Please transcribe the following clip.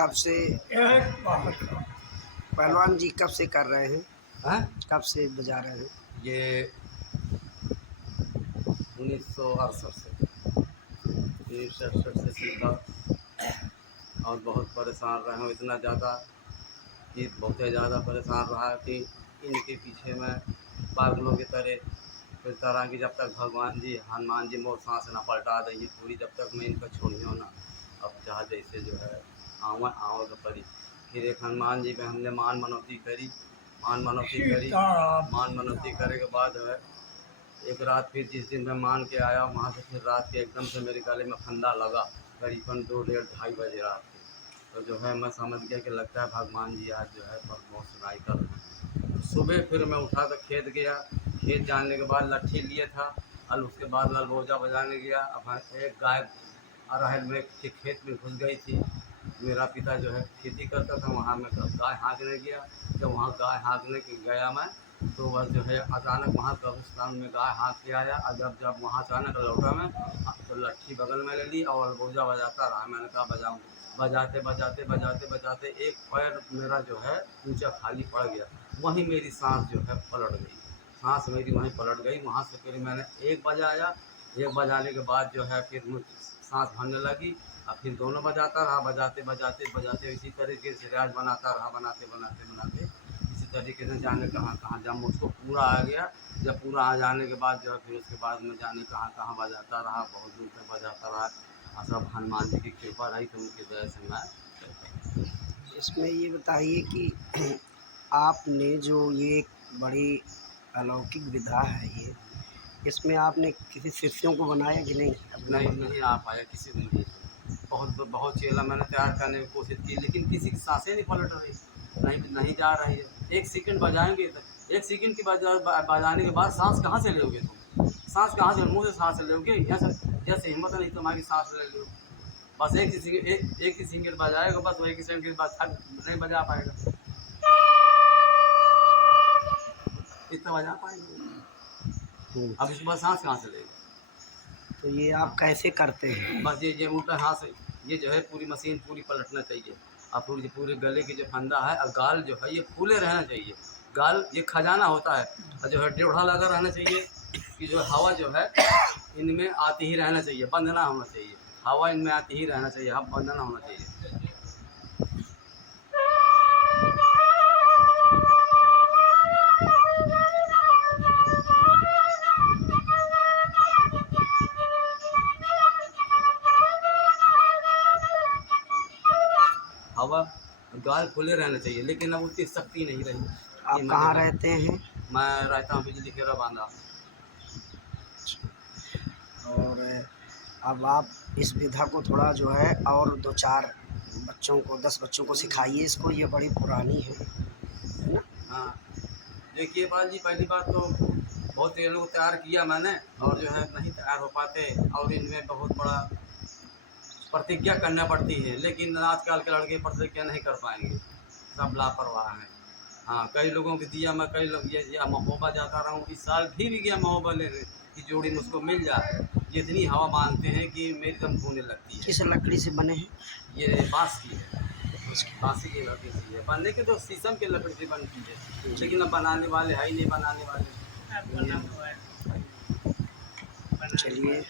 कब से पहलवान जी कब से कर रहे हैं? कब से बजा रहे हैं? ये 1968 से 1968 से सीखा और बहुत परेशान रहा हूँ, इतना ज़्यादा कि बहुत ज़्यादा परेशान रहा कि इनके पीछे मैं पागलों की तरह फिरता रहा कि जब तक भगवान जी हनुमान जी मोर सांस ना पलटा देंगे पूरी, जब तक मैं इनका छोड़ियो ना। अब जहाँ जैसे जो है आँव तो पड़ी। फिर एक हनुमान जी पे हमने मान मनौती करी। मान मनौती करे के बाद जो है एक रात फिर जिस दिन मैं मान के आया वहाँ से फिर रात के एकदम से मेरे गले में फंदा लगा, करीबन 2 डेढ़ 2:30 बजे रात के। तो जो है मैं समझ गया कि लगता है भगवान जी आज जो है बहुत सुनाई कर रहे हैं। तो सुबह फिर मैं उठा तो खेत गया। खेत जाने के बाद लट्ठी लिए था और उसके बाद ललबोजा बजाने गया। अब एक गाय अरहर में के खेत में घुस गई थी। मेरा पिता जो है खेती करता था, वहाँ मैं गाय हाँकने गया। जब वहाँ गाय हाँकने के गया मैं तो वह जो है अचानक वहाँ कब्रिस्तान में गाय हाँक के आया और जब वहाँ अचानक लौटा मैं तो लट्ठी बगल में ले ली और बोझा बजाता रहा। मैंने कहा बजाऊँ, बजाते बजाते बजाते बजाते एक पैर मेरा जो है ऊंचा खाली पड़ गया। वहीं मेरी सांस जो है पलट गई, सांस मेरी वहीं पलट गई। वहाँ से फिर मैंने एक बजाया, एक बजाने के बाद जो है फिर मुझे सांस भरने लगी और फिर दोनों बजाता रहा, बजाते बजाते बजाते इसी तरीके से रियाज बनाता रहा, बनाते बनाते बनाते इसी तरीके से जाने कहाँ कहाँ जब मुझको पूरा आ गया। जब पूरा आ जाने के बाद जो है फिर उसके बाद में जाने कहाँ कहाँ बजाता रहा, बहुत दूर तक बजाता रहा और सब हनुमान जी की कृपा रही तो उनकी वजह से मैं। इसमें ये बताइए कि आपने जो ये बड़ी अलौकिक विधा है ये, इसमें आपने किसी शिष्यों को बनाया कि नहीं? नहीं आ पाया किसी दिन भी। बहुत चेला मैंने तैयार करने की कोशिश की लेकिन किसी की सांसें नहीं पलट रही, नहीं जा रही है। 1 सेकंड बजाएंगे तो 1 सेकंड की बजाने के बाद सांस कहाँ से लोगे तुम? सांस कहाँ से? मुँह से सांस लोगे? जैसे हिम्मत नहीं तुम्हारी सांस ले लो। बस एक ही सिंगल बजाएगा, बस वही सेकंड के बाद थक नहीं बजा पाएगा, इतना बजा पाएंगे। अब इसके बाद सांस कहाँ से लेगा? तो ये आप कैसे करते हैं? बस ये उल्टा हाथ से ये जो है पूरी मशीन पूरी पलटना चाहिए और पूरे गले की जो फंदा है और गाल जो है ये फूले रहना चाहिए। गाल ये खजाना होता है और जो है टेढ़ा लगा रहना चाहिए कि जो हवा जो है इनमें आती ही रहना चाहिए, बंद ना होना चाहिए। हवा इनमें आती ही रहना चाहिए, हवा बंद ना होना चाहिए। हवा गाल खुले रहना चाहिए लेकिन अब उतनी शक्ति नहीं रही। आप कहाँ रहते हैं? मैं रहता हूँ बिजली खेरा बांधा। और अब आप इस विधा को थोड़ा जो है और 2-4 बच्चों को 10 बच्चों को सिखाइए इसको, ये बड़ी पुरानी है ना? हाँ देखिए बात जी, पहली बात तो बहुत ये लोग तैयार किया मैंने और जो है नहीं तैयार हो पाते और इनमें बहुत बड़ा प्रतिज्ञा करना पड़ती है, लेकिन आजकल के लड़के प्रतिज्ञा नहीं कर पाएंगे, सब लापरवाह हैं। हाँ कई लोगों को दिया मैं, कई लोग ये महोबा जाता रहा हूँ, इस साल भी गया महोबा लेने की जोड़ी मुझको मिल जाए। ये इतनी हवा मांगते हैं कि मेरी दम घूमने लगती है। किस लकड़ी से बने हैं? ये बाँस की है, बाँसी की लकड़ी से है। बनने के तो शीशम की लकड़ी से बनती है लेकिन अब बनाने वाले है ही नहीं, बनाने वाले। चलिए।